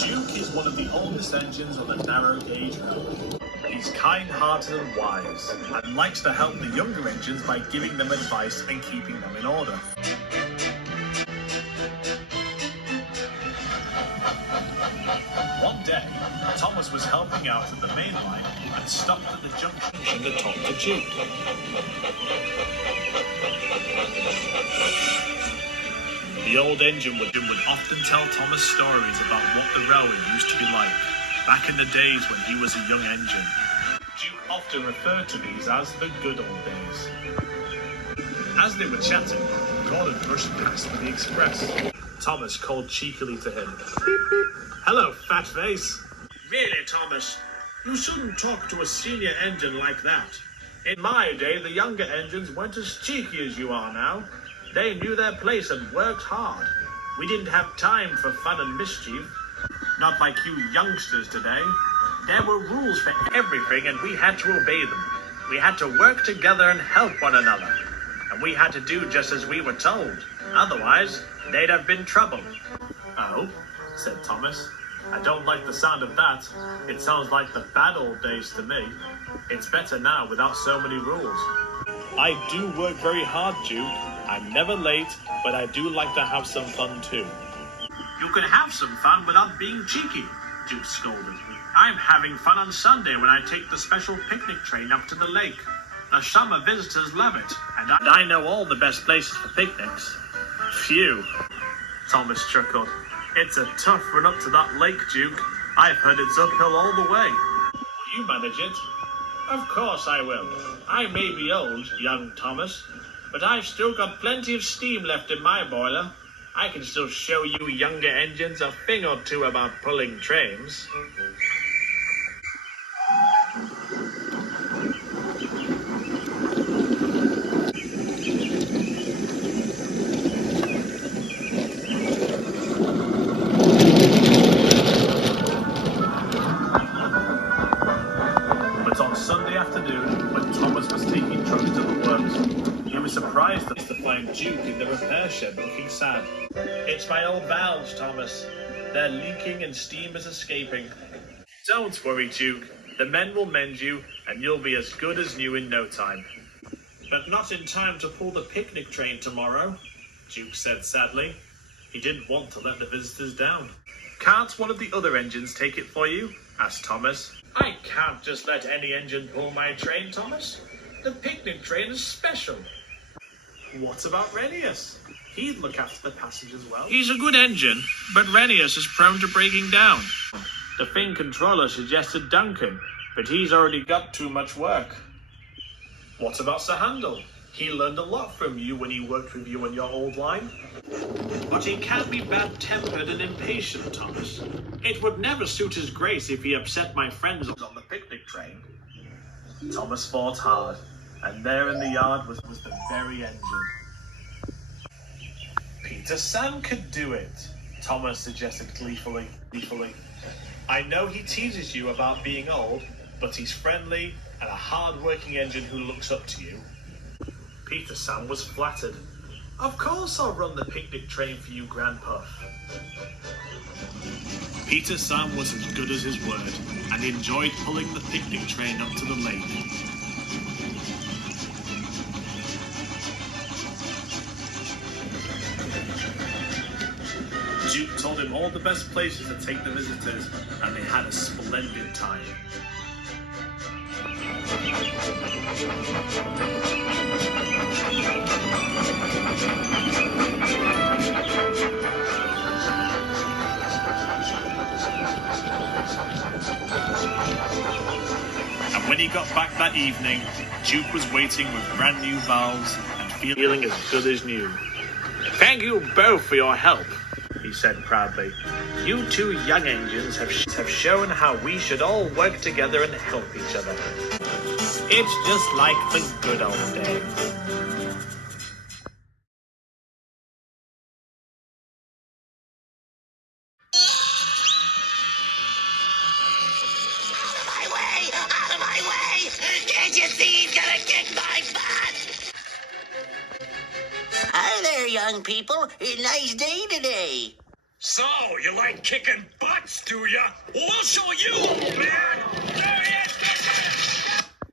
Duke is one of the oldest engines on the narrow gauge railway. He's kind-hearted and wise, and likes to help the younger engines by giving them advice and keeping them in order. One day, Thomas was helping out at the main line and stopped at the junction to talk to Duke. The old engine would often tell Thomas stories about what the railway used to be like, back in the days when he was a young engine. Duke often referred to these as the good old days. As they were chatting, Gordon brushed past for the express. Thomas called cheekily to him. Beep, beep. Hello, fat face. Really, Thomas, you shouldn't talk to a senior engine like that. In my day, the younger engines weren't as cheeky as you are now. They knew their place and worked hard. We didn't have time for fun and mischief. Not like you youngsters today. There were rules for everything and we had to obey them. We had to work together and help one another. And we had to do just as we were told. Otherwise, they'd have been trouble. Oh, said Thomas. I don't like the sound of that. It sounds like the bad old days to me. It's better now without so many rules. I do work very hard, Duke. I'm never late, but I do like to have some fun too. You can have some fun without being cheeky, Duke scolded. I'm having fun on Sunday when I take the special picnic train up to the lake. The summer visitors love it, and I know all the best places for picnics. Phew, Thomas chuckled. It's a tough run up to that lake, Duke. I've heard it's uphill all the way. Will you manage it? Of course I will. I may be old, young Thomas, but I've still got plenty of steam left in my boiler. I can still show you younger engines a thing or two about pulling trains. But on Sunday afternoon, when Thomas was taking trucks to the works, he was surprised to find Duke in the repair shed looking sad. It's my old valves, Thomas. They're leaking and steam is escaping. Don't worry, Duke. The men will mend you, and you'll be as good as new in no time. But not in time to pull the picnic train tomorrow, Duke said sadly. He didn't want to let the visitors down. Can't one of the other engines take it for you? Asked Thomas. I can't just let any engine pull my train, Thomas. The picnic train is special. What about Renius? He'd look after the passengers well. He's a good engine, but Renius is prone to breaking down. The Finn controller suggested Duncan, but he's already got too much work. What about Sir Handel? He learned a lot from you when he worked with you on your old line. But he can be bad-tempered and impatient, Thomas. It would never suit his grace if he upset my friends on the picnic train. Thomas fought hard, and there in the yard was the very engine. Peter Sam could do it, Thomas suggested gleefully. I know he teases you about being old, but he's friendly and a hard-working engine who looks up to you. Peter Sam was flattered. Of course I'll run the picnic train for you, Grandpa. Peter Sam was as good as his word, and enjoyed pulling the picnic train up to the lake. Duke told him all the best places to take the visitors, and they had a splendid time. And when he got back that evening, Duke was waiting with brand new valves and feeling as good as new. Thank you both for your help, he said proudly. You two young engines have shown how we should all work together and help each other. It's just like the good old days. Out of my way! Can't you see he's gonna kick my butt? Hi there, young people. A nice day today. So, you like kicking butts, do ya? Well, we'll show you, man!